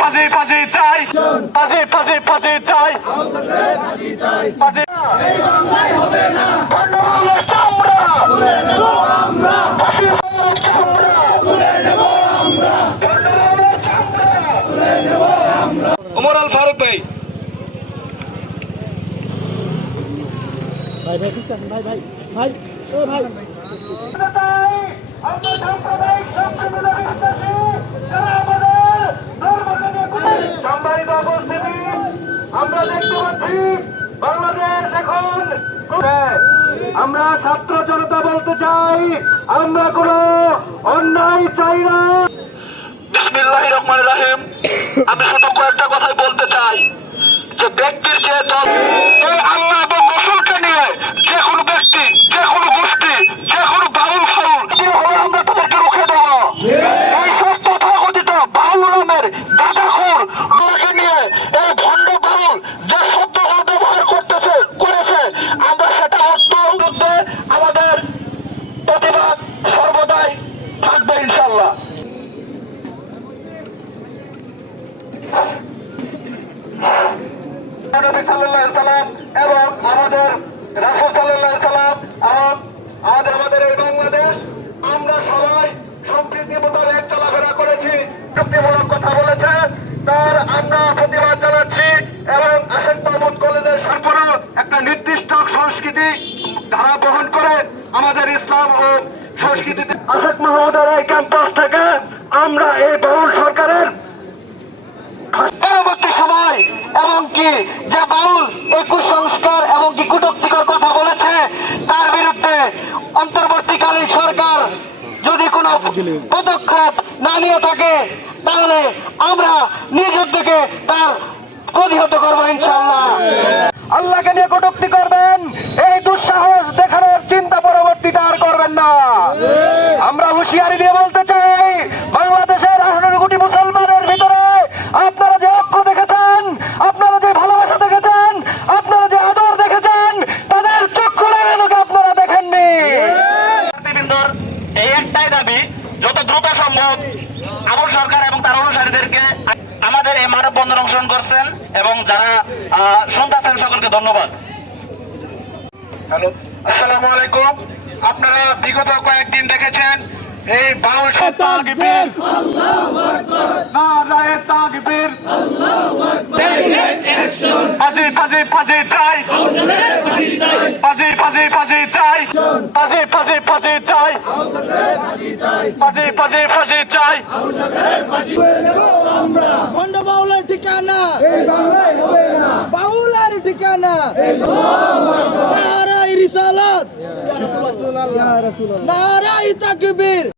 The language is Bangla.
ফাঁসি ফাঁসি চাই, ফাঁসি ফাঁসি ফাঁসি চাই, ফাঁসি চামড়া ওমর আল ফারুক ভাই ভাই ও ভাই সম্মানিত উপস্থিতি, আমরা দেখতে পাচ্ছি বাংলাদেশ এখন আমরা ছাত্র জনতা বলতে চাই, আমরা কোন অন্যায় চাই না। বিসমিল্লাহির রহমানির রহিম। আমি শুধু কয়েকটা কথাই বলতে চাই যে ব্যক্তির যে এই আল্লাহ এবং রাসূলকে নিয়ে যে কোনো ব্যক্তি, যে কোনো গোষ্ঠী, যে কোনো বাউল ফাউল আমরা তাদেরকে রুখে দেবো। এই সব তথাকথিত বাউল নামের গাঁদাখোর লোককে নিয়ে এই ভণ্ড বাউল যে শব্দগুলো ব্যবহার করেছে আমরা সেটা বিরুদ্ধে আমাদের প্রতিবাদ সর্বদাই থাকবে ইনশাআল্লাহ। নবী সাল্লাল্লাহু আলাইহি সাল্লাম এবং আমাদের রাসূল সাল্লাল্লাহু আলাইহি সাল্লাম এবং আমাদের এই বাংলাদেশ, আমরা সবাই সম্প্রীতি মোতাবেক চলাফেরা করেছি, যুক্তিমূলক কথা বলেছে, তার আমরা প্রতিবাদ জানাচ্ছি। এবং আশেক মাহমুদ কলেজের সম্পূর্ণ একটা নির্দিষ্ট সংস্কৃতি ধারা বহন করে আমাদের ইসলাম ও সংস্কৃতিতে আশেক মাহমুদের এই ক্যাম্পাস থেকে আমরা এই বাউল সরকারের পরবর্তী সময় এবং কি যে বাউল এই কুসংস্কার এবং কি কটূক্তিকর কথা বলেছে তার বিরুদ্ধে অন্তর্বর্তীকালীন সরকার যদি কোনো পদক্ষেপ না নিয়ে থাকে তাহলে আমরা নিজ উদ্যোগে তার প্রতিহত করবো ইনশাআল্লাহ। আল্লাহকে নিয়ে কটূক্তি করবেন, এই দুঃসাহস দেখানোর চিন্তা পরবর্তীতে আর করবেন না। আমরা হুঁশিয়ারি দিয়ে বলতে চাই, বাংলাদেশের 18 কোটি মুসলমানের ভিতরে আপনারা যে ঐক্য দেখেছেন, আপনারা যে ভালোবাসা দেখেছেন, আপনারা যে আদর দেখেছেন, তাদের চক্ষু লাগানোকে আপনারা দেখেননি। এই একটাই দাবি, যত দ্রুত সম্ভব আবুল সরকার এবং তার অনুসারীদেরকে আমাদের এই মানববন্ধন অংশগ্রহণ করছেন এবং যারা শুনতেছেন সকলকে ধন্যবাদ। হ্যালো, আসসালামু আলাইকুম। আপনারা বিগত কয়েকদিন দেখেছেন এই বাউল তাকবীর, আল্লাহু আকবার, নারায়ে তাকবীর, আল্লাহু আকবার, ডাইরেক্ট অ্যাকশন, ফাঁসি ফাঁসি ফাঁসি চাই, ফাঁসি ফাঁসি ফাঁসি চাই, ফাঁসি ফাঁসি ফাঁসি চাই, ফাঁসি ফাঁসি ফাঁসি চাই, ভণ্ড বাউলের ঠিকানা এই বাংলায় হবে না, বাউলের ঠিকানা নারায়ে রিসালাত, ইয়া রাসূলুল্লাহ, নারায়ে তাকবীর।